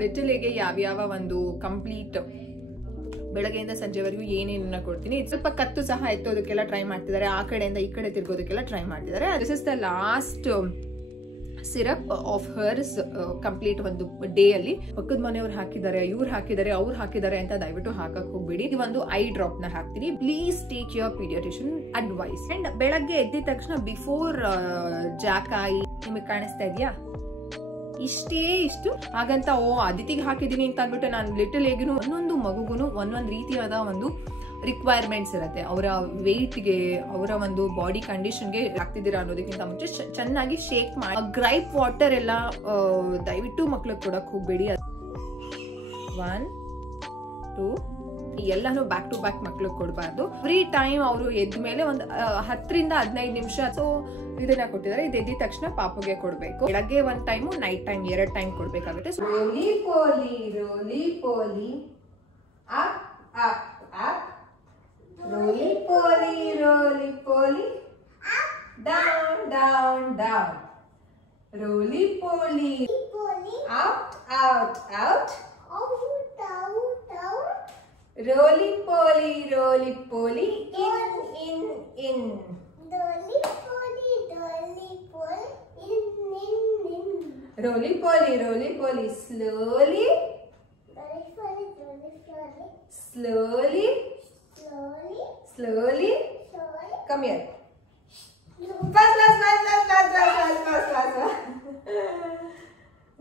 Little ಎಗೆ ಯಾವ್ಯಾವ ಒಂದು ಕಂಪ್ಲೀಟ್ ಬೆಳಗ್ಗೆಯಿಂದ ಸಂಜೆವರೆಗೂ ಏನೇನನ್ನ ಕೊಡ್ತೀನಿ. ಸ್ವಲ್ಪ ಕತ್ತು ಸಹ ಎತ್ತೋದಕ್ಕೆಲ್ಲ ಟ್ರೈ ಮಾಡ್ತಿದ್ದಾರೆ, ಆ ಕಡೆಯಿಂದ ಈ ಕಡೆ ತಿರ್ಗೋದಕ್ಕೆಲ್ಲ ಟ್ರೈ ಮಾಡ್ತಿದ್ದಾರೆ. This is the last syrup of hers complete ಒಂದು ಡೇ ಅಲ್ಲಿ. ಪಕ್ಕದ ಮನೆಯವ್ರು ಹಾಕಿದ್ದಾರೆ, ಇವ್ರು ಹಾಕಿದ್ದಾರೆ, ಅವ್ರು ಹಾಕಿದ್ದಾರೆ ಅಂತ ದಯವಿಟ್ಟು ಹಾಕಕ್ ಹೋಗ್ಬೇಡಿ. ಇದು ಒಂದು ಐ ಡ್ರಾಪ್ ನ ಹಾಕ್ತೀನಿ. Please take your pediatrician advice. And ಬೆಳಗ್ಗೆ ಎದ್ದ ತಕ್ಷಣ ಬಿಫೋರ್ ಜಾಕಾಯಿ ನಿಮಗೆ ಕಾಣಿಸ್ತಾ ಇದೆಯಾ, ಇಷ್ಟು ಹಾಗಂತ ಅದಿತಿಗೆ ಹಾಕಿದೀನಿ ಅಂತ ಅಂದ್ಬಿಟ್ಟು ನಾನು ಲಿಟಲ್ ಎಗಿನು ಒಂದೊಂದು ಮಗುಗುನು ಒಂದೊಂದು ರೀತಿಯಾದ ಒಂದು ರಿಕ್ವೈರ್ಮೆಂಟ್ಸ್ ಇರುತ್ತೆ. ಅವರ ವೆಯ್ಟ್ಗೆ, ಅವರ ಒಂದು ಬಾಡಿ ಕಂಡೀಷನ್ಗೆ ಹಾಕ್ತಿದ್ದೀರಾ ಅನ್ನೋದಕ್ಕಿಂತ ಮುಂಚೆ ಚೆನ್ನಾಗಿ ಶೇಕ್ ಮಾಡಿ. ಗ್ರೈಪ್ ವಾಟರ್ ಎಲ್ಲ ದಯವಿಟ್ಟು ಮಕ್ಳಿಗೆ ಕೊಡಕ್ ಹೋಗ್ಬೇಡಿ. 1 2 ಎಲ್ಲಾನು ಬ್ಯಾಕ್ ಟು ಬ್ಯಾಕ್ ಮಕ್ಳಿಗೆ ಕೊಡಬಾರ್ದು. ಫ್ರೀ ಟೈಮ್ ಅವರು ಎದ್ದ ಮೇಲೆ ಒಂದು 10 ರಿಂದ 15 ನಿಮಿಷ ಇದನ್ನ ಕೊಟ್ಟಿದ್ದಾರೆ. ಇದು ಎದ್ದ ತಕ್ಷಣ ಪಾಪುಗೆ ಕೊಡ್ಬೇಕು. ಬೆಳಗ್ಗೆ 1 ಟೈಮು, ನೈಟ್ ಟೈಮ್ 2 ಟೈಮ್ ಕೊಡ್ಬೇಕಾಗುತ್ತೆ. ರೋಲಿ ಪೋಲಿ ರೋಲಿ ಪೋಲಿ ಅಪ್ ಅಪ್ ಅಪ್, ರೋಲಿ ಪೋಲಿ ಡೌನ್ ಡೌನ್ ಡೌನ್, ರೋಲಿ ಪೋಲಿ ಔಟ್ ಔಟ್ ಔಟ್, ರೋಲಿ ಪೋಲಿ ಇನ್ ಇನ್, ರೋಲಿ ಪೋಲಿ slowly come here, fast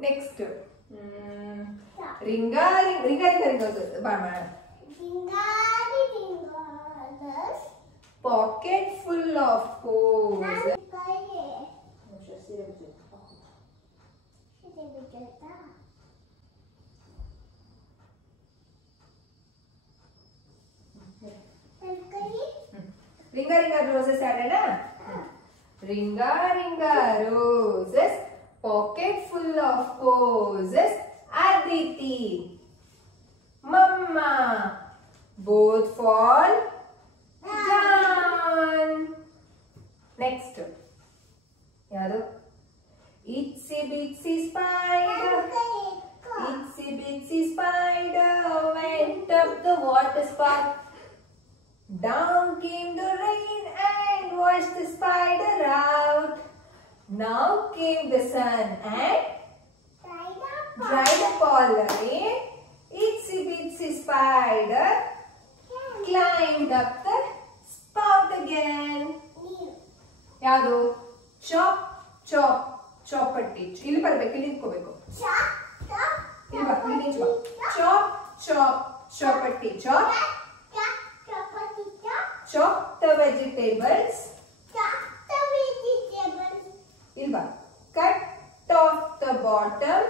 next ringa ba pocket full of pose. Ringa roses added, ringa roses, pocket full of poses. Aditi, Mama, both fall down. Next, yado, itsy bitsy spider, went up the water spout. Down came the rain and washed the spider out. Now came the sun and dried up all the rain. Itsy bitsy spider climbed up the spout again. Yado, chop chop chopati. Ili barbeku, ili idkobeku. Chop chop chopati. Chop the vegetables. Ilba, cut off the bottom.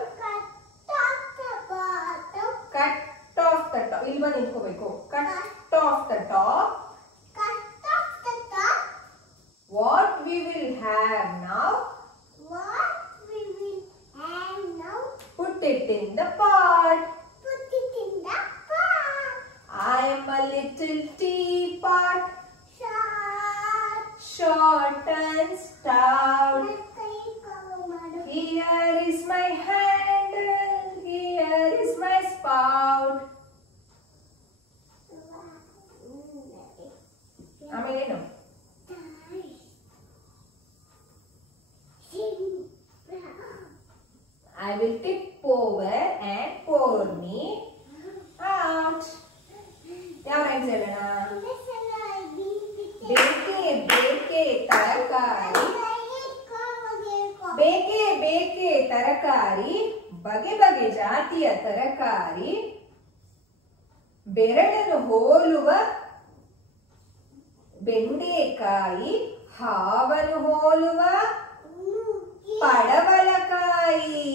Cut off the top. Ilba nitkobeku. Cut off the top. What we will have now? Put it in the pot. I am a little teapot, short and stout. Here is my handle, here is my spout. Ameleno. I will tip over and pour me out. ಯಾವ rhymes ಹೇಳೋಣ? ಬೇಕೆ ತರಕಾರಿ, ಬಗೆ ಬಗೆ ಜಾತಿಯ ತರಕಾರಿ, ಬೆರಳನ್ನು ಹೋಲುವ ಬೆಂಡೆಕಾಯಿ, ಹಾವನ್ನು ಹೋಲುವ ಪಡವಲಕಾಯಿ,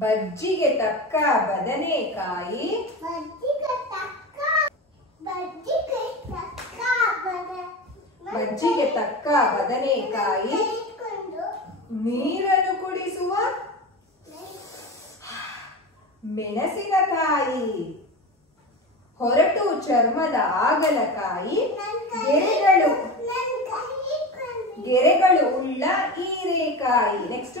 ಬಜ್ಜಿಗೆ ತಕ್ಕ ಬದನೆಕಾಯಿ, ನೀರನ್ನು ಕುಡಿಸುವ ಮೆಣಸಿನಕಾಯಿ, ಹೊರಟು ಚರ್ಮದ ಆಗಲಕಾಯಿ, ಗೆರೆಗಳು ಉಳ್ಳ ಹೀರೆಕಾಯಿ. Next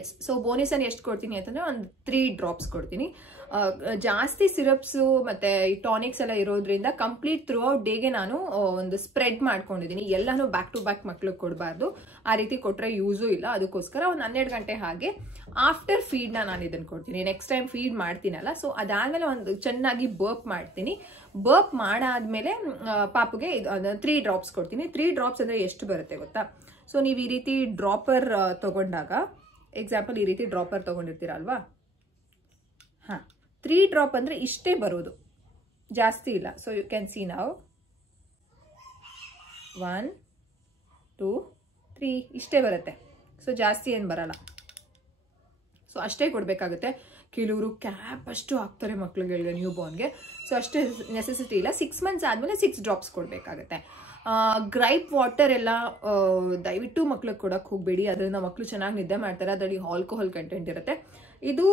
S. ಸೊ ಬೋನಿಸನ್ ಎಷ್ಟು ಕೊಡ್ತೀನಿ ಅಂತಂದ್ರೆ ಒಂದು 3 ಡ್ರಾಪ್ಸ್ ಕೊಡ್ತೀನಿ. ಜಾಸ್ತಿ ಸಿರಪ್ಸು ಮತ್ತೆ ಈ ಟಾನಿಕ್ಸ್ ಎಲ್ಲ ಇರೋದ್ರಿಂದ ಕಂಪ್ಲೀಟ್ ಥ್ರೂ ಔಟ್ ಡೇಗೆ ನಾನು ಒಂದು ಸ್ಪ್ರೆಡ್ ಮಾಡ್ಕೊಂಡಿದ್ದೀನಿ. ಎಲ್ಲಾನು ಬ್ಯಾಕ್ ಟು ಬ್ಯಾಕ್ ಮಕ್ಳಿಗೆ ಕೊಡಬಾರ್ದು, ಆ ರೀತಿ ಕೊಟ್ಟರೆ ಯೂಸು ಇಲ್ಲ. ಅದಕ್ಕೋಸ್ಕರ ಒಂದು 12 ಗಂಟೆ ಹಾಗೆ ಆಫ್ಟರ್ ಫೀಡ್ನ ನಾನು ಇದನ್ನು ಕೊಡ್ತೀನಿ. ನೆಕ್ಸ್ಟ್ ಟೈಮ್ ಫೀಡ್ ಮಾಡ್ತೀನಲ್ಲ, ಸೊ ಅದಾದಮೇಲೆ ಒಂದು ಚೆನ್ನಾಗಿ ಬರ್ಪ್ ಮಾಡ್ತೀನಿ. ಬರ್ಪ್ ಮಾಡಾದ್ಮೇಲೆ ಪಾಪುಗೆ 3 ಡ್ರಾಪ್ಸ್ ಕೊಡ್ತೀನಿ. 3 ಡ್ರಾಪ್ಸ್ ಅಂದರೆ ಎಷ್ಟು ಬರುತ್ತೆ ಗೊತ್ತಾ? ಸೊ ನೀವು ಈ ರೀತಿ ಡ್ರಾಪರ್ ತಗೊಂಡಾಗ, ಎಕ್ಸಾಂಪಲ್ ಈ ರೀತಿ ಡ್ರಾಪರ್ ತಗೊಂಡಿರ್ತೀರ ಅಲ್ವಾ, ಹಾಂ 3 ಡ್ರಾಪ್ ಅಂದರೆ ಇಷ್ಟೇ ಬರೋದು, ಜಾಸ್ತಿ ಇಲ್ಲ. ಸೊ ಯು ಕ್ಯಾನ್ ಸಿ ನಾವು 1 2 3 ಇಷ್ಟೇ ಬರುತ್ತೆ. ಸೊ ಜಾಸ್ತಿ ಏನು ಬರಲ್ಲ. ಸೊ ಅಷ್ಟೇ ಕೊಡಬೇಕಾಗುತ್ತೆ. ಕೆಲವರು ಕ್ಯಾಪ್ ಅಷ್ಟು ಹಾಕ್ತಾರೆ ಮಕ್ಳಿಗೆ, ನ್ಯೂ ಬಾರ್ನ್ಗೆ. ಸೊ ಅಷ್ಟೇ ನೆಸೆಸಿಟಿ ಇಲ್ಲ. 6 ಮಂತ್ಸ್ ಆದಮೇಲೆ 6 ಡ್ರಾಪ್ಸ್ ಕೊಡಬೇಕಾಗುತ್ತೆ. ಗ್ರೈಪ್ ವಾಟರ್ ಎಲ್ಲ ದಯವಿಟ್ಟು ಮಕ್ಳಿಗೆ ಕೊಡಕ್ಕೆ ಹೋಗಬೇಡಿ. ಅದರಿಂದ ಮಕ್ಕಳು ಚೆನ್ನಾಗಿ ನಿದ್ದೆ ಮಾಡ್ತಾರೆ. ಅದರಲ್ಲಿ ಆಲ್ಕೋಹಾಲ್ ಕಂಟೆಂಟ್ ಇರುತ್ತೆ. ಇದು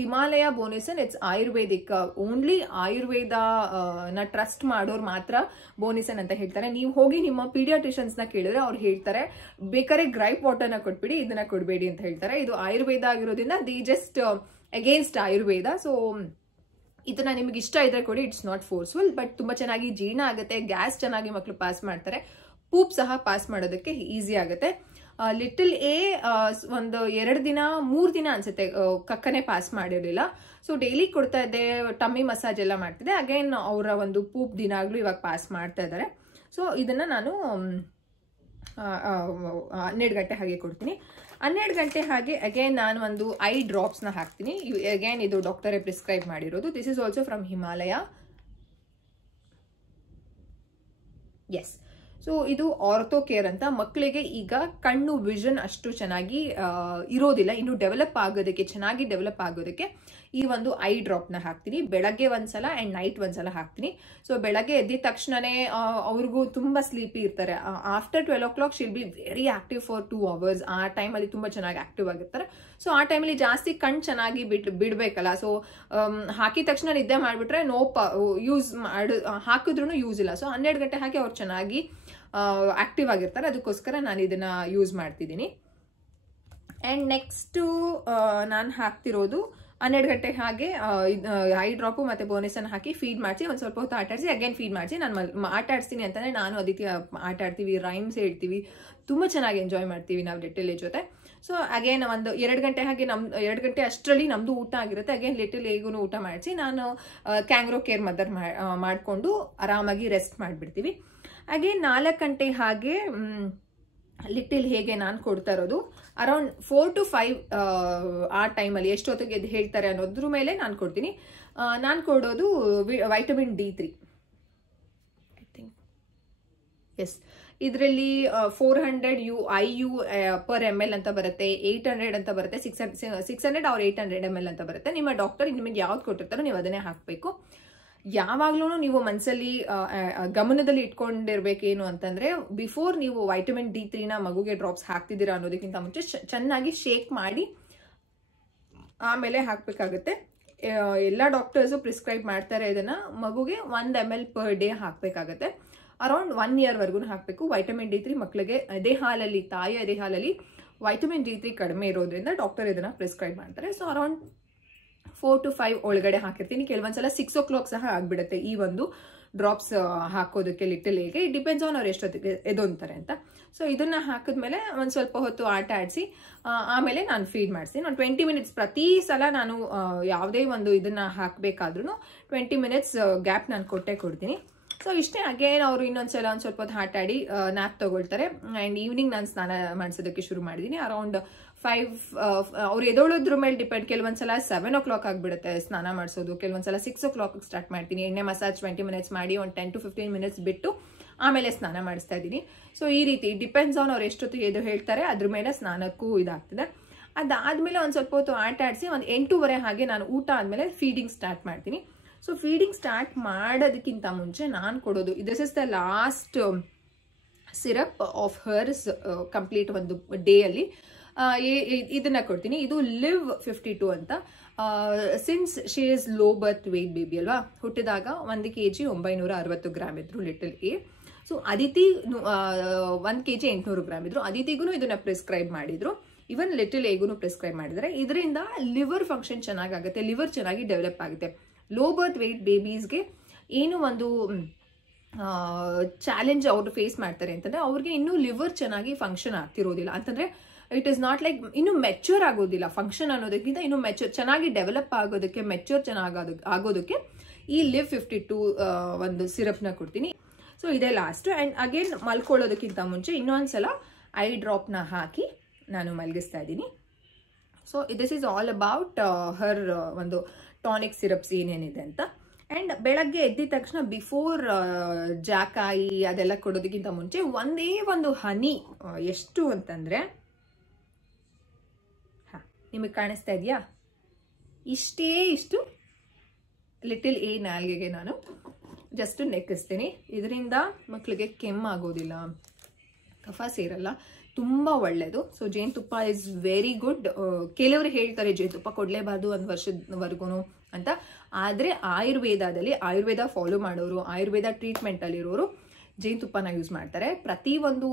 ಹಿಮಾಲಯ ಬೋನಿಸನ್, ಇಟ್ಸ್ ಆಯುರ್ವೇದಿಕ್. ಓನ್ಲಿ ಆಯುರ್ವೇದ ನ ಟ್ರಸ್ಟ್ ಮಾಡೋರು ಮಾತ್ರ ಬೋನಿಸನ್ ಅಂತ ಹೇಳ್ತಾರೆ. ನೀವು ಹೋಗಿ ನಿಮ್ಮ ಪೀಡಿಯಾಟ್ರಿಷನ್ಸ್ನ ಕೇಳಿದ್ರೆ ಅವ್ರು ಹೇಳ್ತಾರೆ ಬೇಕಾದ್ರೆ ಗ್ರೈಪ್ ವಾಟರ್ನ ಕೊಟ್ಬಿಡಿ, ಇದನ್ನ ಕೊಡಬೇಡಿ ಅಂತ ಹೇಳ್ತಾರೆ. ಇದು ಆಯುರ್ವೇದ ಆಗಿರೋದ್ರಿಂದ the just against Ayurveda. So ಇದನ್ನ ನಿಮಗೆ ಇಷ್ಟ ಇದ್ರೆ ಕೊಡಿ, ಇಟ್ಸ್ ನಾಟ್ ಫೋರ್ಸ್ಫುಲ್. ಬಟ್ ತುಂಬಾ ಚೆನ್ನಾಗಿ ಜೀರ್ಣ ಆಗುತ್ತೆ, ಗ್ಯಾಸ್ ಚೆನ್ನಾಗಿ ಮಕ್ಕಳು ಪಾಸ್ ಮಾಡ್ತಾರೆ, ಪೂಪ್ ಸಹ ಪಾಸ್ ಮಾಡೋದಕ್ಕೆ ಈಸಿ ಆಗುತ್ತೆ. ಲಿಟಲ್ ಎ ಒಂದು 2 ದಿನ 3 ದಿನ ಅನ್ಸುತ್ತೆ ಕಕ್ಕನೆ ಪಾಸ್ ಮಾಡಿರಲಿಲ್ಲ. ಸೊ ಡೈಲಿ ಕೊಡ್ತಾ ಇದ್ದೆ, ಟಮ್ಮಿ ಮಸಾಜ್ ಎಲ್ಲ ಮಾಡ್ತಿದ್ದೆ. ಅಗೇನ್ ಅವರ ಒಂದು ಪೂಪ್ ದಿನಾಗ್ಲೂ ಇವಾಗ ಪಾಸ್ ಮಾಡ್ತಾ ಇದ್ದಾರೆ. ಸೊ ಇದನ್ನ ನಾನು 12 ಗಂಟೆ ಹಾಗೆ ಕೊಡ್ತೀನಿ. 12 ಗಂಟೆ ಹಾಗೆ ಅಗೇನ್ ನಾನು ಒಂದು ಐ ಡ್ರಾಪ್ಸ್ನ ಹಾಕ್ತೀನಿ. ಅಗೇನ್ ಇದು ಡಾಕ್ಟರೇ ಪ್ರಿಸ್ಕ್ರೈಬ್ ಮಾಡಿರೋದು. This is also from Himalaya. Yes. So ಇದು ಆರ್ಥೋ ಕೇರ್ ಅಂತ. ಮಕ್ಕಳಿಗೆ ಈಗ ಕಣ್ಣು ವಿಷನ್ ಅಷ್ಟು ಚೆನ್ನಾಗಿ ಇರೋದಿಲ್ಲ, ಇನ್ನು ಡೆವಲಪ್ ಆಗೋದಕ್ಕೆ, ಚೆನ್ನಾಗಿ ಡೆವಲಪ್ ಆಗೋದಕ್ಕೆ ಈ ಒಂದು ಐ ಡ್ರಾಪ್ನ ಹಾಕ್ತೀನಿ. ಬೆಳಗ್ಗೆ ಒಂದ್ಸಲ ಆ್ಯಂಡ್ ನೈಟ್ ಒಂದ್ಸಲ ಹಾಕ್ತೀನಿ. ಸೊ ಬೆಳಗ್ಗೆ ಎದ್ದಿದ ತಕ್ಷಣನೇ ಅವ್ರಿಗೂ ತುಂಬ ಸ್ಲೀಪಿ ಇರ್ತಾರೆ. After 12 o'clock she'll be very active for 2 hours. ಆ ಟೈಮಲ್ಲಿ ತುಂಬ ಚೆನ್ನಾಗಿ ಆಕ್ಟಿವ್ ಆಗಿರ್ತಾರೆ. ಸೊ ಆ ಟೈಮಲ್ಲಿ ಜಾಸ್ತಿ ಕಣ್ಣು ಚೆನ್ನಾಗಿ ಬಿಡಬೇಕಲ್ಲ. ಸೊ ಹಾಕಿದ ತಕ್ಷಣ ನಿದ್ದೆ ಮಾಡಿಬಿಟ್ರೆ ಯೂಸ್ ಹಾಕಿದ್ರೂ ಯೂಸ್ ಇಲ್ಲ. ಸೊ 12 ಗಂಟೆ ಹಾಕಿ ಅವ್ರು ಚೆನ್ನಾಗಿ ಆಕ್ಟಿವ್ ಆಗಿರ್ತಾರೆ. ಅದಕ್ಕೋಸ್ಕರ ನಾನು ಇದನ್ನ ಯೂಸ್ ಮಾಡ್ತಿದ್ದೀನಿ. ಆ್ಯಂಡ್ ನೆಕ್ಸ್ಟು ನಾನು ಹಾಕ್ತಿರೋದು 12 ಗಂಟೆ ಹಾಗೆ ಐ ಡ್ರಾಪು ಮತ್ತು ಬೋನಿಸನ್ ಹಾಕಿ ಫೀಡ್ ಮಾಡಿಸಿ ಒಂದು ಸ್ವಲ್ಪ ಹೊತ್ತು ಆಟಾಡಿಸಿ ಅಗೇನ್ ಫೀಡ್ ಮಾಡಿಸಿ ನಾನು ಆಟಾಡಿಸ್ತೀನಿ ಅಂತಂದರೆ ನಾನು ಅದಿತಿ ಆಟ ಆಡ್ತೀವಿ, ರೈಮ್ಸ್ ಹೇಳ್ತೀವಿ, ತುಂಬ ಚೆನ್ನಾಗಿ ಎಂಜಾಯ್ ಮಾಡ್ತೀವಿ ನಾವು ಲಿಟಲ್ ಎ ಜೊತೆ. ಸೊ ಅಗೇನ್ ಒಂದು 2 ಗಂಟೆ ಹಾಗೆ 2 ಗಂಟೆ ಅಷ್ಟರಲ್ಲಿ ನಮ್ಮದು ಊಟ ಆಗಿರುತ್ತೆ. ಅಗೇನ್ ಲಿಟಲ್ ಎಗೂ ಊಟ ಮಾಡಿಸಿ ನಾನು ಕ್ಯಾಂಗ್ರೋ ಕೇರ್ ಮದರ್ ಮಾಡಿಕೊಂಡು ಆರಾಮಾಗಿ ರೆಸ್ಟ್ ಮಾಡಿಬಿಡ್ತೀವಿ. ಅಗೇನ್ 4 ಗಂಟೆ ಹಾಗೆ ಲಿಟಲ್ ಹೇಗೆ ನಾನು ಕೊಡ್ತಾ ಇರೋದು ಅರೌಂಡ್ 4 to 5 ಆ ಟೈಮಲ್ಲಿ ಎಷ್ಟೊತ್ತಿಗೆ ಎದ್ದು ಹೇಳ್ತಾರೆ ಅನ್ನೋದ್ರ ಮೇಲೆ ನಾನು ಕೊಡ್ತೀನಿ. ನಾನು ಕೊಡೋದು vitamin D3 I think. S. ಇದರಲ್ಲಿ 400 IU per ml ಅಂತ ಬರುತ್ತೆ, 800 ಅಂತ ಬರುತ್ತೆ, 600 or 800 ml ಅಂತ ಬರುತ್ತೆ. ನಿಮ್ಮ ಡಾಕ್ಟರ್ ನಿಮಗೆ ಯಾವ್ದು ಕೊಟ್ಟಿರ್ತಾರೋ ನೀವು ಅದನ್ನೇ ಹಾಕಬೇಕು. ಯಾವಾಗ್ಲೂ ನೀವು ಮನಸ್ಸಲ್ಲಿ ಗಮನದಲ್ಲಿ ಇಟ್ಕೊಂಡಿರ್ಬೇಕೇನು ಅಂತಂದ್ರೆ, ಬಿಫೋರ್ ನೀವು ವೈಟಮಿನ್ D3ನ ಮಗುಗೆ ಡ್ರಾಪ್ಸ್ ಹಾಕ್ತಿದ್ದೀರಾ ಅನ್ನೋದಕ್ಕಿಂತ ಮುಂಚೆ ಚೆನ್ನಾಗಿ ಶೇಕ್ ಮಾಡಿ ಆಮೇಲೆ ಹಾಕಬೇಕಾಗುತ್ತೆ. ಎಲ್ಲ ಡಾಕ್ಟರ್ಸು ಪ್ರಿಸ್ಕ್ರೈಬ್ ಮಾಡ್ತಾರೆ ಇದನ್ನ. ಮಗುಗೆ 1 ml per day ಹಾಕಬೇಕಾಗತ್ತೆ. ಅರೌಂಡ್ 1 year ವರೆಗೂ ಹಾಕಬೇಕು. ವೈಟಮಿನ್ D3 ಮಕ್ಕಳಿಗೆ ಎದೆ ಹಾಲಲ್ಲಿ, ತಾಯಿಯ ಎದೆ ಹಾಲಲ್ಲಿ ವೈಟಮಿನ್ D3 ಕಡಿಮೆ ಇರೋದ್ರಿಂದ ಡಾಕ್ಟರ್ ಇದನ್ನ ಪ್ರಿಸ್ಕ್ರೈಬ್ ಮಾಡ್ತಾರೆ. ಸೊ ಅರೌಂಡ್ 4 to 5 ಒಳಗಡೆ ಹಾಕಿರ್ತೀನಿ. ಕೆಲವೊಂದ್ಸಲ 6 o'clock ಸಹ ಆಗ್ಬಿಡುತ್ತೆ ಈ ಒಂದು ಡ್ರಾಪ್ಸ್ ಹಾಕೋದಕ್ಕೆ ಲಿಟಲ್ ಹೇಗೆ. ಇಟ್ ಡಿಪೆಂಡ್ಸ್ ಆನ್ ಅವ್ರು ಎಷ್ಟೊತ್ತಿಗೆ ಎದೊಂತಾರೆ ಅಂತ. ಸೊ ಇದನ್ನ ಹಾಕಿದ್ಮೇಲೆ ಒಂದು ಸ್ವಲ್ಪ ಹೊತ್ತು ಆಟ ಆಡಿಸಿ ಆಮೇಲೆ ನಾನು ಫೀಡ್ ಮಾಡಿಸ್ತೀನಿ. ಒಂದು 20 minutes ಪ್ರತಿ ಸಲ ನಾನು ಯಾವುದೇ ಒಂದು ಇದನ್ನ ಹಾಕಬೇಕಾದ್ರೂ 20 minutes ಗ್ಯಾಪ್ ನಾನು ಕೊಡ್ತೀನಿ. ಸೊ ಇಷ್ಟೇ. ಅಗೇನ್ ಅವರು ಇನ್ನೊಂದ್ಸಲ ಒಂದು ಸ್ವಲ್ಪ ಹೊತ್ತು ಆಟ ಆಡಿ ನ್ಯಾಪ್ ತಗೊಳ್ತಾರೆ. ಆ್ಯಂಡ್ ಈವ್ನಿಂಗ್ ನಾನು ಸ್ನಾನ ಮಾಡಿಸೋದಕ್ಕೆ ಶುರು ಮಾಡಿದ್ದೀನಿ. ಅರೌಂಡ್ 5 ಅವ್ರು ಎದೊಳೋದ್ರ ಮೇಲೆ ಡಿಪೆಂಡ್. ಕೆಲವೊಂದ್ಸಲ 7 o'clock ಆಗಿಬಿಡುತ್ತೆ ಸ್ನಾನ ಮಾಡಿಸೋದು, ಕೆಲವೊಂದ್ಸಲ 6 o'clock ಸ್ಟಾರ್ಟ್ ಮಾಡ್ತೀನಿ. ಎಣ್ಣೆ ಮಸಾಜ್ 20 minutes ಮಾಡಿ ಒಂದು 10 to 15 minutes ಬಿಟ್ಟು ಆಮೇಲೆ ಸ್ನಾನ ಮಾಡಿಸ್ತಾ ಇದ್ದೀನಿ. ಸೊ ಈ ರೀತಿ ಡಿಪೆಂಡ್ಸ್ ಆನ್ ಅವ್ರು ಎಷ್ಟೊತ್ತಿಗೆ ಎದು ಹೇಳ್ತಾರೆ ಅದ್ರ ಮೇಲೆ ಸ್ನಾನಕ್ಕೂ ಇದಾಗ್ತದೆ. ಅದಾದಮೇಲೆ ಒಂದು ಸ್ವಲ್ಪ ಹೊತ್ತು ಆಟ ಆಡಿಸಿ ಒಂದು 8:30 ಹಾಗೆ ನಾನು ಊಟ ಆದಮೇಲೆ ಫೀಡಿಂಗ್ ಸ್ಟಾರ್ಟ್ ಮಾಡ್ತೀನಿ. ಸೊ ಫೀಡಿಂಗ್ ಸ್ಟಾರ್ಟ್ ಮಾಡೋದಕ್ಕಿಂತ ಮುಂಚೆ ನಾನು ಕೊಡೋದು, this is the last syrup of hers complete ಒಂದು ಡೇ ಅಲ್ಲಿ ಇದನ್ನ ಕೊಡ್ತೀನಿ. ಇದು ಲಿವ್ 52 ಅಂತ. Since she is low birth weight baby ಅಲ್ವಾ, ಹುಟ್ಟಿದಾಗ 1 kg 960 ಗ್ರಾಮ್ ಇದ್ರು little A. So Aditi 1 kg 800 gram ಇದ್ರು. ಅದಿತಿಗೂ ಇದನ್ನ ಪ್ರಿಸ್ಕ್ರೈಬ್ ಮಾಡಿದ್ರು. ಇವನ್ ಲಿಟಲ್ ಎಗೂ ಪ್ರಿಸ್ಕ್ರೈಬ್ ಮಾಡಿದ್ದಾರೆ. ಇದರಿಂದ ಲಿವರ್ ಫಂಕ್ಷನ್ ಚೆನ್ನಾಗುತ್ತೆ, ಲಿವರ್ ಚೆನ್ನಾಗಿ ಡೆವಲಪ್ ಆಗುತ್ತೆ. ಲೋ ಬರ್ತ್ ವೆಯ್ಟ್ ಬೇಬೀಸ್ಗೆ ಏನು ಒಂದು ಚಾಲೆಂಜ್ ಅವರು ಫೇಸ್ ಮಾಡ್ತಾರೆ ಅಂತಂದ್ರೆ ಅವ್ರಿಗೆ ಇನ್ನೂ ಲಿವರ್ ಚೆನ್ನಾಗಿ ಫಂಕ್ಷನ್ ಆಗ್ತಿರೋದಿಲ್ಲ. ಅಂತಂದ್ರೆ ಇಟ್ ಇಸ್ ನಾಟ್ ಲೈಕ್ ಇನ್ನೂ ಮೆಚ್ಯೂರ್ ಆಗೋದಿಲ್ಲ. ಫಂಕ್ಷನ್ ಅನ್ನೋದಕ್ಕಿಂತ ಇನ್ನೂ ಮೆಚ್ಯೂರ್ ಚೆನ್ನಾಗಿ ಡೆವಲಪ್ ಆಗೋದಕ್ಕೆ, ಮೆಚ್ಯೂರ್ ಚೆನ್ನಾಗಿ ಆಗೋದಕ್ಕೆ ಈ ಲಿವ್ 52 ಒಂದು ಸಿರಪ್ನ ಕೊಡ್ತೀನಿ. ಸೊ ಇದೇ ಲಾಸ್ಟ್. ಆ್ಯಂಡ್ ಅಗೇನ್ ಮಲ್ಕೊಳ್ಳೋದಕ್ಕಿಂತ ಮುಂಚೆ ಇನ್ನೊಂದ್ಸಲ ಐ ಡ್ರಾಪ್ನ ಹಾಕಿ ನಾನು ಮಲಗಿಸ್ತಾ ಇದ್ದೀನಿ. So this is all about her ಒಂದು ಟಾನಿಕ್ ಸಿರಪ್ಸ್ ಏನೇನಿದೆ ಅಂತ. ಆ್ಯಂಡ್ ಬೆಳಗ್ಗೆ ಎದ್ದಿದ ತಕ್ಷಣ ಬಿಫೋರ್ ಜಾಕಾಯಿ ಅದೆಲ್ಲ ಕೊಡೋದಕ್ಕಿಂತ ಮುಂಚೆ ಒಂದೇ ಒಂದು ಹನಿ, ಎಷ್ಟು ಅಂತಂದರೆ ನಿಮಗೆ ಕಾಣಿಸ್ತಾ ಇದೆಯಾ, ಇಷ್ಟು ಲಿಟಲ್ ಎ ನಾಲ್ಗೆಗೆ ನಾನು ಜಸ್ಟ್ ನೆಕ್ಕಿಸ್ತೀನಿ. ಇದರಿಂದ ಮಕ್ಕಳಿಗೆ ಕೆಮ್ಮಾಗೋದಿಲ್ಲ, ಕಫ ಸೇರಲ್ಲ, ತುಂಬ ಒಳ್ಳೆಯದು. ಸೊ ಜೇನುತುಪ್ಪ ಇಸ್ ವೆರಿ ಗುಡ್. ಕೆಲವರು ಹೇಳ್ತಾರೆ ಜೇನುತುಪ್ಪ ಕೊಡಲೇಬಾರ್ದು 1 ವರ್ಷದವರೆಗೂ ಅಂತ. ಆದರೆ ಆಯುರ್ವೇದ ಫಾಲೋ ಮಾಡೋರು, ಆಯುರ್ವೇದ ಟ್ರೀಟ್ಮೆಂಟಲ್ಲಿರೋರು ಜೇನುತುಪ್ಪನ ಯೂಸ್ ಮಾಡ್ತಾರೆ. ಪ್ರತಿಯೊಂದು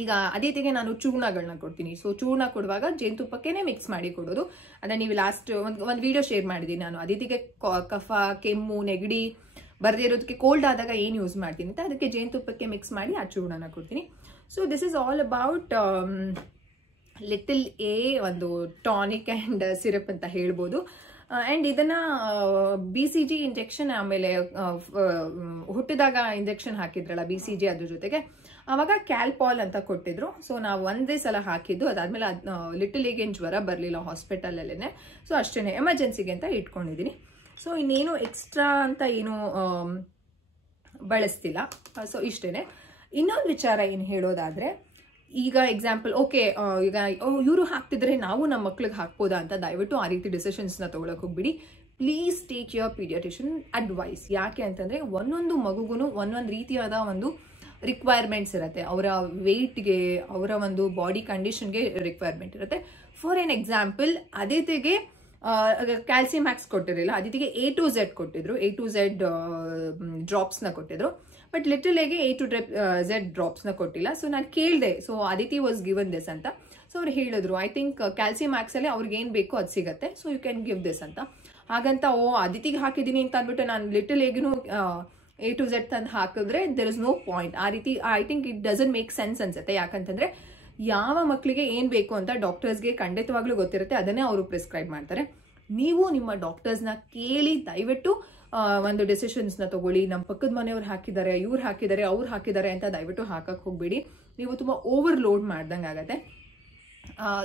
ಈಗ ಅದಿತಿಗೆ ನಾನು ಚೂರ್ಣಗಳನ್ನ ಕೊಡ್ತೀನಿ. ಸೊ ಚೂರ್ಣ ಕೊಡುವಾಗ ಜೇನುತುಪ್ಪಕ್ಕೇನೆ ಮಿಕ್ಸ್ ಮಾಡಿ ಕೊಡೋದು. ಅದನ್ನ ನೀವು ಲಾಸ್ಟ್ ಒಂದು ವಿಡಿಯೋ ಶೇರ್ ಮಾಡಿದ್ದೀನಿ ನಾನು. ಅದಿತಿಗೆ ಕಫ, ಕೆಮ್ಮು, ನೆಗಡಿ ಬರದೇ ಇರೋದಕ್ಕೆ ಕೋಲ್ಡ್ ಆದಾಗ ಏನು ಯೂಸ್ ಮಾಡ್ತೀನಿ ಅಂತ ಅದಕ್ಕೆ ಜೇನುತುಪ್ಪಕ್ಕೆ ಮಿಕ್ಸ್ ಮಾಡಿ ಆ ಚೂರ್ಣನ ಕೊಡ್ತೀನಿ. So this is all about little A ಒಂದು ಟಾನಿಕ್ ಆ್ಯಂಡ್ ಸಿರಪ್ ಅಂತ ಹೇಳ್ಬೋದು. ಆ್ಯಂಡ್ ಇದನ್ನ BCG ಇಂಜೆಕ್ಷನ್, ಆಮೇಲೆ ಹುಟ್ಟಿದಾಗ ಇಂಜೆಕ್ಷನ್ ಹಾಕಿದ್ರಲ್ಲ BCG, ಅದ್ರ ಜೊತೆಗೆ ಆವಾಗ ಕ್ಯಾಲ್ಪಾಲ್ ಅಂತ ಕೊಟ್ಟಿದ್ರು. ಸೊ ನಾವು ಒಂದೇ ಸಲ ಹಾಕಿದ್ದು. ಅದಾದ್ಮೇಲೆ ಲಿಟಲ್ ಎಗೆ ಜ್ವರ ಬರಲಿಲ್ಲ ಹಾಸ್ಪಿಟಲಲ್ಲೇ. ಸೊ ಅಷ್ಟೇ, ಎಮರ್ಜೆನ್ಸಿಗೆ ಅಂತ ಇಟ್ಕೊಂಡಿದ್ದೀನಿ. ಸೊ ಇನ್ನೇನು ಎಕ್ಸ್ಟ್ರಾ ಅಂತ ಏನು ಬಳಸ್ತಿಲ್ಲ. ಸೊ ಇಷ್ಟೇ. ಇನ್ನೊಂದು ವಿಚಾರ ಏನು ಹೇಳೋದಾದ್ರೆ, ಈಗ ಎಕ್ಸಾಂಪಲ್ ಓಕೆ, ಈಗ ಇವರು ಹಾಕ್ತಿದ್ರೆ ನಾವು ನಮ್ಮ ಮಕ್ಳಿಗೆ ಹಾಕ್ಬೋದಾ ಅಂತ ದಯವಿಟ್ಟು ಆ ರೀತಿ ಡಿಸಿಷನ್ಸ್ನ ತೊಗೊಳಕ್ಕೆ ಹೋಗ್ಬಿಡಿ. Please take your pediatrician advice. ಯಾಕೆ ಅಂತಂದರೆ ಒಂದೊಂದು ಮಗುಗೂ ಒಂದೊಂದು ರೀತಿಯಾದ ಒಂದು ರಿಕ್ವೈರ್ಮೆಂಟ್ಸ್ ಇರುತ್ತೆ. ಅವರ ವೆಯ್ಟ್ಗೆ, ಅವರ ಒಂದು ಬಾಡಿ ಕಂಡೀಷನ್ಗೆ ರಿಕ್ವೈರ್ಮೆಂಟ್ ಇರುತ್ತೆ. ಫಾರ್ ಎನ್ ಎಕ್ಸಾಂಪಲ್, ಅದಿತಿಗೆ ಕ್ಯಾಲ್ಸಿಯಂ ಮ್ಯಾಕ್ಸ್ ಕೊಟ್ಟಿರಲಿಲ್ಲ, ಅದಿತಿಗೆ A to Z ಕೊಟ್ಟಿದ್ರು, A to Z ಡ್ರಾಪ್ಸ್ನ ಕೊಟ್ಟಿದ್ರು. ಬಟ್ ಲಿಟಲ್ ಎಗೆ A to Z ಡ್ರಾಪ್ಸ್ನ ಕೊಟ್ಟಿಲ್ಲ. ಸೊ ನಾನು ಕೇಳಿದೆ, so Aditi was given this ಅಂತ. ಸೊ ಅವ್ರು ಹೇಳಿದ್ರು, ಐ ಥಿಂಕ್ ಕ್ಯಾಲ್ಸಿಯಂ ಮ್ಯಾಕ್ಸಲ್ಲಿ ಅವ್ರಿಗೆ ಏನು ಬೇಕೋ ಅದು ಸಿಗುತ್ತೆ, so you can give this ಅಂತ. ಹಾಗಂತ ಅದಿತಿಗೆ ಹಾಕಿದ್ದೀನಿ ಅಂತ ಅಂದ್ಬಿಟ್ಟು ನಾನು ಲಿಟಲ್ ಎಗೂ A to Z ತಂದು ಹಾಕಿದ್ರೆ ದೇರ್ ಇಸ್ ನೋ ಪಾಯಿಂಟ್. ಆ ರೀತಿ I think it doesn't make sense ಅನ್ಸುತ್ತೆ. ಯಾಕಂತಂದ್ರೆ ಯಾವ ಮಕ್ಕಳಿಗೆ ಏನು ಬೇಕು ಅಂತ ಡಾಕ್ಟರ್ಸ್ಗೆ ಖಂಡಿತವಾಗ್ಲೂ ಗೊತ್ತಿರುತ್ತೆ, ಅದನ್ನೇ ಅವರು ಪ್ರಿಸ್ಕ್ರೈಬ್ ಮಾಡ್ತಾರೆ. ನೀವು ನಿಮ್ಮ ಡಾಕ್ಟರ್ಸ್ನ ಕೇಳಿ ದಯವಿಟ್ಟು ಒಂದು ಡಿಸಿಷನ್ಸ್ನ ತಗೊಳ್ಳಿ. ನಮ್ಮ ಪಕ್ಕದ ಮನೆಯವ್ರು ಹಾಕಿದ್ದಾರೆ, ಇವ್ರು ಹಾಕಿದ್ದಾರೆ, ಅವ್ರು ಹಾಕಿದ್ದಾರೆ ಅಂತ ದಯವಿಟ್ಟು ಹಾಕಕ್ಕೆ ಹೋಗ್ಬೇಡಿ. ನೀವು ತುಂಬ ಓವರ್ಲೋಡ್ ಮಾಡ್ದಂಗೆ ಆಗುತ್ತೆ.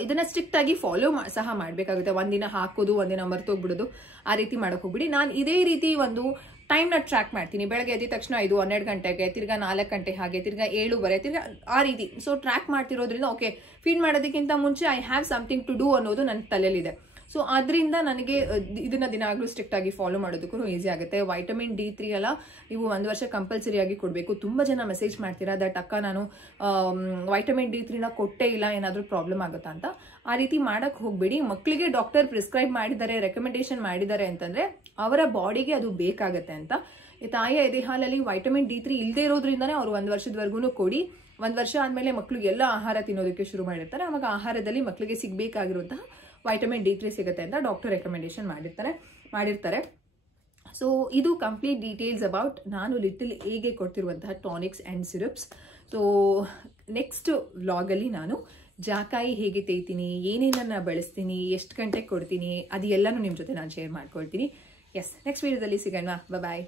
ಇದನ್ನ ಸ್ಟ್ರಿಕ್ಟ್ ಆಗಿ ಫಾಲೋ ಸಹ ಮಾಡಬೇಕಾಗುತ್ತೆ. ಒಂದಿನ ಹಾಕೋದು, ಒಂದಿನ ಮರ್ತೋಗ್ಬಿಡೋದು, ಆ ರೀತಿ ಮಾಡಕ್ಕೆ ಹೋಗ್ಬಿಡಿ. ನಾನು ಇದೇ ರೀತಿ ಒಂದು ಟೈಮ್ನ ಟ್ರ್ಯಾಕ್ ಮಾಡ್ತೀನಿ. ಬೆಳಗ್ಗೆ ಎದ್ದ ತಕ್ಷಣ 5-12 ಗಂಟೆಗೆ, ತಿರ್ಗಾ 4 ಗಂಟೆ, ಹಾಗೆ ತಿರ್ಗಾ 7:30, ತಿರ್ಗಾ ಆ ರೀತಿ. ಸೊ ಟ್ರ್ಯಾಕ್ ಮಾಡ್ತಿರೋದ್ರಿಂದ ಓಕೆ, ಫೀಡ್ ಮಾಡೋದಕ್ಕಿಂತ ಮುಂಚೆ I have something to do ಅನ್ನೋದು ನನ್ನ ತಲೆಯಲ್ಲಿದೆ. ಸೊ ಅದರಿಂದ ನನಗೆ ಇದನ್ನ ದಿನಾಗಲೂ ಸ್ಟ್ರಿಕ್ಟ್ ಆಗಿ ಫಾಲೋ ಮಾಡೋದಕ್ಕೂ ಈಸಿ ಆಗುತ್ತೆ. ವೈಟಮಿನ್ D3 ಎಲ್ಲ ನೀವು 1 ವರ್ಷ ಕಂಪಲ್ಸರಿಯಾಗಿ ಕೊಡಬೇಕು. ತುಂಬ ಜನ ಮೆಸೇಜ್ ಮಾಡ್ತೀರಾ ದಟ್ ಅಕ್ಕ ನಾನು ವೈಟಮಿನ್ D3ನ ಕೊಟ್ಟೇ ಇಲ್ಲ, ಏನಾದರೂ ಪ್ರಾಬ್ಲಮ್ ಆಗುತ್ತಾ ಅಂತ. ಆ ರೀತಿ ಮಾಡಕ್ಕೆ ಹೋಗ್ಬೇಡಿ. ಮಕ್ಕಳಿಗೆ ಡಾಕ್ಟರ್ ಪ್ರಿಸ್ಕ್ರೈಬ್ ಮಾಡಿದ್ದಾರೆ, ರೆಕಮೆಂಡೇಶನ್ ಮಾಡಿದ್ದಾರೆ ಅಂತಂದ್ರೆ ಅವರ ಬಾಡಿಗೆ ಅದು ಬೇಕಾಗತ್ತೆ ಅಂತ. ತಾಯಿಯ ಎದೆ ಹಾಲಲ್ಲಿ ವೈಟಮಿನ್ D3 ಇಲ್ಲದೆ ಇರೋದ್ರಿಂದನೇ ಅವ್ರು 1 ವರ್ಷದವರೆಗೂ ಕೊಡಿ. 1 ವರ್ಷ ಆದಮೇಲೆ ಮಕ್ಕಳು ಎಲ್ಲ ಆಹಾರ ತಿನ್ನೋದಕ್ಕೆ ಶುರು ಮಾಡಿರ್ತಾರೆ. ಅವಾಗ ಆಹಾರದಲ್ಲಿ ಮಕ್ಕಳಿಗೆ ಸಿಗಬೇಕಾಗಿರುವಂತಹ ವೈಟಮಿನ್ D3 ಸಿಗುತ್ತೆ ಅಂತ ಡಾಕ್ಟರ್ ರೆಕಮೆಂಡೇಶನ್ ಮಾಡಿರ್ತಾರೆ. ಸೊ ಇದು ಕಂಪ್ಲೀಟ್ ಡೀಟೇಲ್ಸ್ ಅಬೌಟ್ ನಾನು ಲಿಟಲ್ ಎಗೆ ಕೊಡ್ತಿರುವಂತಹ tonics and syrups. So next ವ್ಲಾಗಲ್ಲಿ ನಾನು ಜಾಕಾಯಿ ಹೇಗೆ ತೇಯ್ತೀನಿ, ಏನೇನನ್ನ ಬಳಸ್ತೀನಿ, ಎಷ್ಟು ಗಂಟೆಗೆ ಕೊಡ್ತೀನಿ, ಅದು ಎಲ್ಲನೂ ನಿಮ್ಮ ಜೊತೆ ನಾನು ಶೇರ್ ಮಾಡ್ಕೊಳ್ತೀನಿ. ಎಸ್, ನೆಕ್ಸ್ಟ್ ವೀಡಿಯೋದಲ್ಲಿ ಸಿಗೋಣ. ಬಾಯ್.